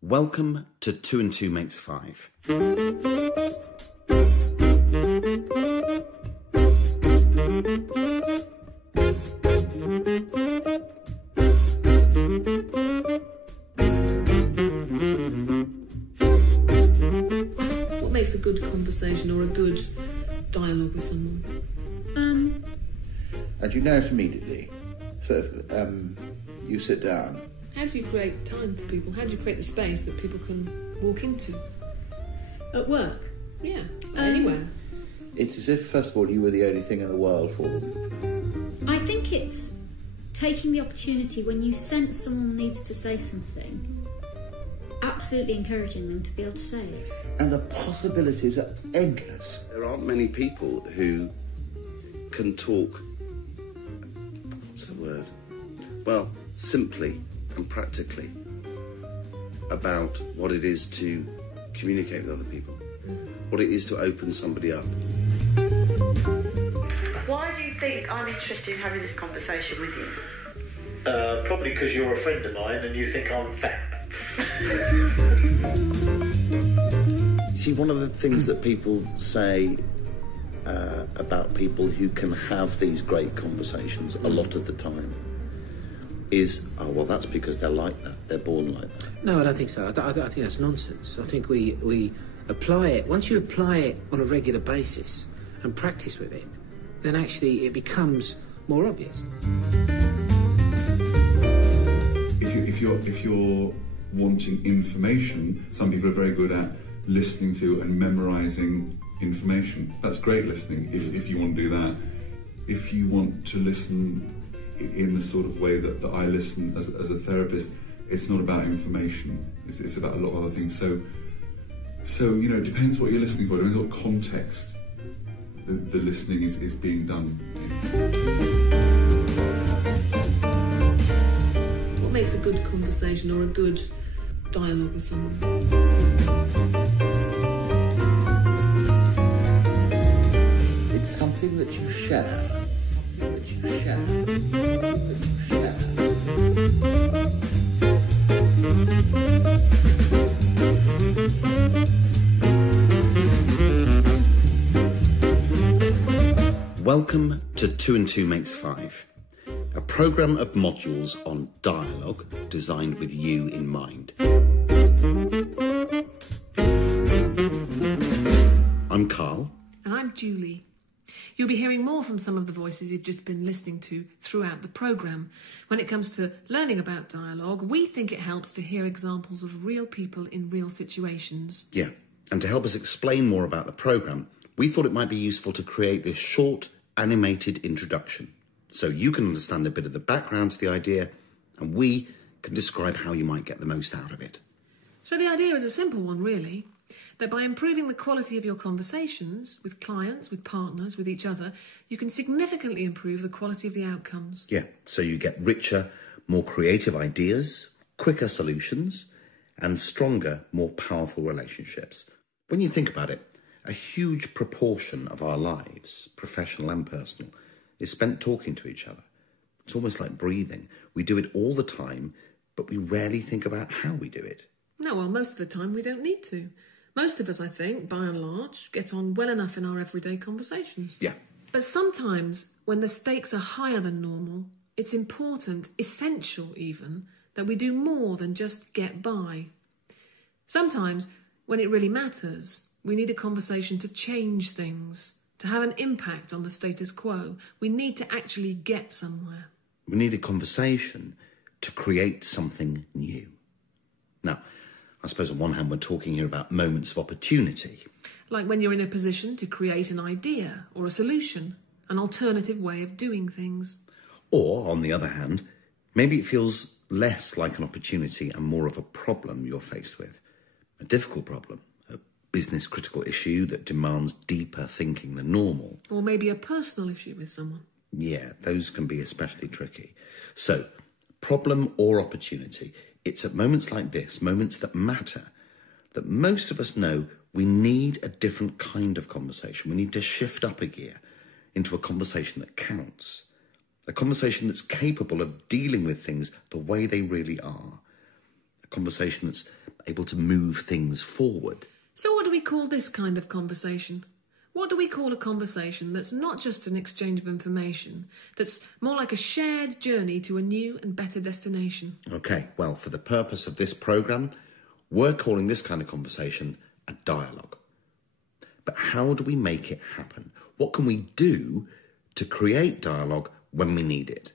Welcome to 2 and 2 Makes 5. What makes a good conversation or a good dialogue with someone? And you know it immediately. So you sit down. How do you create time for people? How do you create the space that people can walk into? At work? Yeah, anywhere. It's as if, first of all, you were the only thing in the world for them. I think it's taking the opportunity when you sense someone needs to say something, absolutely encouraging them to be able to say it. And the possibilities are endless. There aren't many people who can talk, what's the word? Well, simply and practically about what it is to communicate with other people, what it is to open somebody up. Why do you think I'm interested in having this conversation with you? Probably because you're a friend of mine and you think I'm fat. See, one of the things that people say about people who can have these great conversations a lot of the time is, oh, well, that's because they're like that. They're born like that. No, I don't think so. I think that's nonsense. I think we apply it. Once you apply it on a regular basis and practice with it, then actually it becomes more obvious. If you're wanting information, some people are very good at listening to and memorising information. That's great listening, if you want to do that. If you want to listen in the sort of way that I listen as a therapist, it's not about information. It's about a lot of other things. So you know, it depends what you're listening for. It depends what context the listening is being done in. What makes a good conversation or a good dialogue with someone? It's something that you share. Welcome to 2 and 2 Makes 5, a programme of modules on dialogue designed with you in mind. I'm Carl. And I'm Julie. You'll be hearing more from some of the voices you've just been listening to throughout the programme. When it comes to learning about dialogue, we think it helps to hear examples of real people in real situations. Yeah, and to help us explain more about the programme, we thought it might be useful to create this short, animated introduction, so you can understand a bit of the background to the idea, and we can describe how you might get the most out of it. So the idea is a simple one, really, that by improving the quality of your conversations with clients, with partners, with each other, you can significantly improve the quality of the outcomes. Yeah, so you get richer, more creative ideas, quicker solutions, and stronger, more powerful relationships. When you think about it, a huge proportion of our lives, professional and personal, is spent talking to each other. It's almost like breathing. We do it all the time, but we rarely think about how we do it. No, well, most of the time we don't need to. Most of us, I think, by and large, get on well enough in our everyday conversations. Yeah. But sometimes, when the stakes are higher than normal, it's important, essential even, that we do more than just get by. Sometimes, when it really matters, we need a conversation to change things, to have an impact on the status quo. We need to actually get somewhere. We need a conversation to create something new. Now, I suppose on one hand we're talking here about moments of opportunity. Like when you're in a position to create an idea or a solution, an alternative way of doing things. Or, on the other hand, maybe it feels less like an opportunity and more of a problem you're faced with. A difficult problem, a business-critical issue that demands deeper thinking than normal. Or maybe a personal issue with someone. Yeah, those can be especially tricky. So, problem or opportunity, it's at moments like this, moments that matter, that most of us know we need a different kind of conversation. We need to shift up a gear into a conversation that counts. A conversation that's capable of dealing with things the way they really are. A conversation that's able to move things forward. So what do we call this kind of conversation? What do we call a conversation that's not just an exchange of information, that's more like a shared journey to a new and better destination? Okay, well, for the purpose of this programme, we're calling this kind of conversation a dialogue. But how do we make it happen? What can we do to create dialogue when we need it?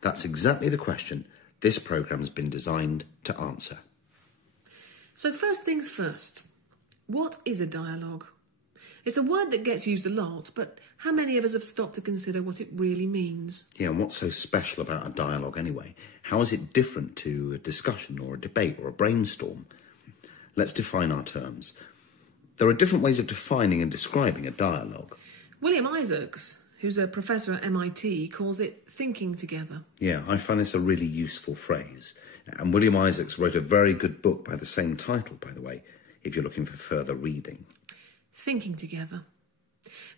That's exactly the question this programme's been designed to answer. So first things first, what is a dialogue? It's a word that gets used a lot, but how many of us have stopped to consider what it really means? Yeah, and what's so special about a dialogue anyway? How is it different to a discussion or a debate or a brainstorm? Let's define our terms. There are different ways of defining and describing a dialogue. William Isaacs, who's a professor at MIT, calls it thinking together. Yeah, I find this a really useful phrase. And William Isaacs wrote a very good book by the same title, by the way, if you're looking for further reading. Thinking together.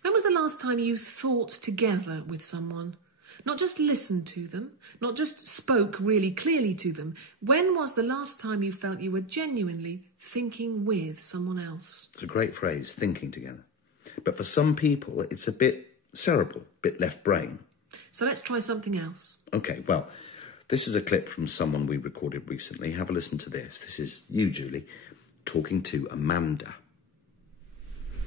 When was the last time you thought together with someone? Not just listened to them, not just spoke really clearly to them. When was the last time you felt you were genuinely thinking with someone else? It's a great phrase, thinking together. But for some people, it's a bit cerebral, a bit left brain. So let's try something else. Okay, well, this is a clip from someone we recorded recently. Have a listen to this. This is you, Julie, talking to Amanda.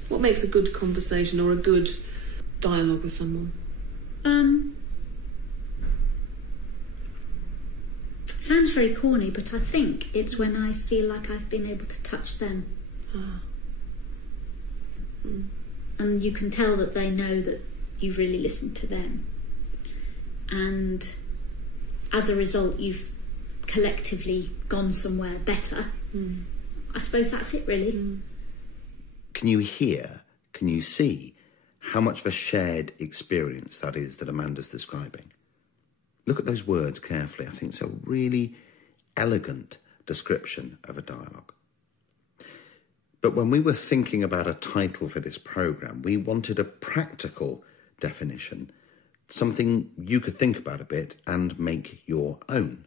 What makes a good conversation or a good dialogue with someone? Sounds very corny, but I think it's when I feel like I've been able to touch them. And you can tell that they know that you've really listened to them. And as a result, you've collectively gone somewhere better. I suppose that's it, really. Can you hear, can you see how much of a shared experience that is that Amanda's describing? Look at those words carefully. I think it's a really elegant description of a dialogue. But when we were thinking about a title for this programme, we wanted a practical definition, something you could think about a bit and make your own.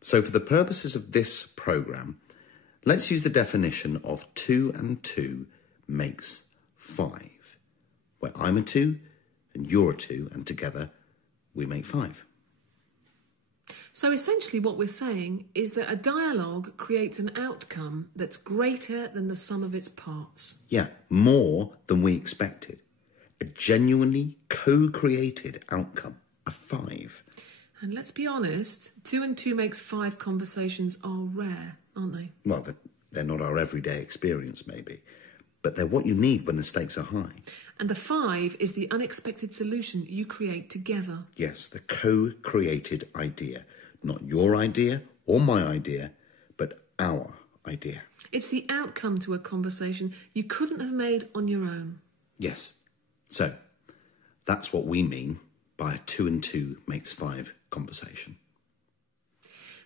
So for the purposes of this programme, let's use the definition of 2 and 2 makes 5, where I'm a 2 and you're a 2, and together we make 5. So essentially what we're saying is that a dialogue creates an outcome that's greater than the sum of its parts. Yeah, more than we expected. A genuinely co-created outcome, a 5. And let's be honest, 2 and 2 makes 5 conversations are rare, aren't they? Well, they're not our everyday experience, maybe, but they're what you need when the stakes are high. And the 5 is the unexpected solution you create together. Yes, the co-created idea. Not your idea or my idea, but our idea. It's the outcome to a conversation you couldn't have made on your own. Yes. So, that's what we mean by a 2 and 2 makes 5 conversation.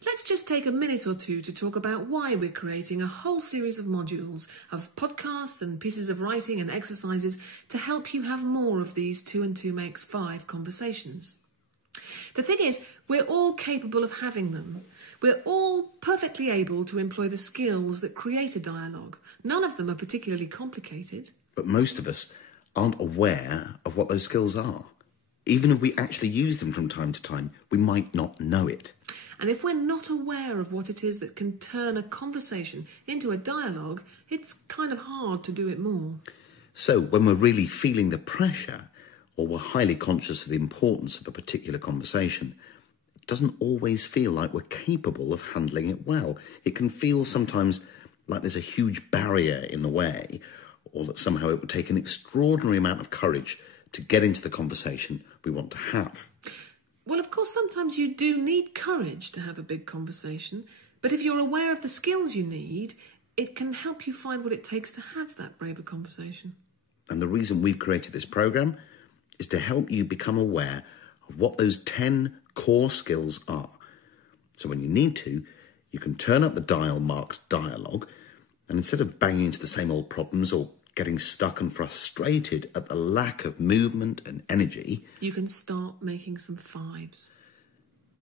Let's just take a minute or two to talk about why we're creating a whole series of modules of podcasts and pieces of writing and exercises to help you have more of these 2 and 2 makes 5 conversations. The thing is, we're all capable of having them. We're all perfectly able to employ the skills that create a dialogue. None of them are particularly complicated. But most of us aren't aware of what those skills are. Even if we actually use them from time to time, we might not know it. And if we're not aware of what it is that can turn a conversation into a dialogue, it's kind of hard to do it more. So when we're really feeling the pressure, or we're highly conscious of the importance of a particular conversation, it doesn't always feel like we're capable of handling it well. It can feel sometimes like there's a huge barrier in the way, or that somehow it would take an extraordinary amount of courage to get into the conversation we want to have. Well, of course, sometimes you do need courage to have a big conversation, but if you're aware of the skills you need, it can help you find what it takes to have that braver conversation. And the reason we've created this programme is to help you become aware of what those 10 core skills are. So when you need to, you can turn up the dial marked dialogue, and instead of banging into the same old problems or getting stuck and frustrated at the lack of movement and energy, you can start making some 5s.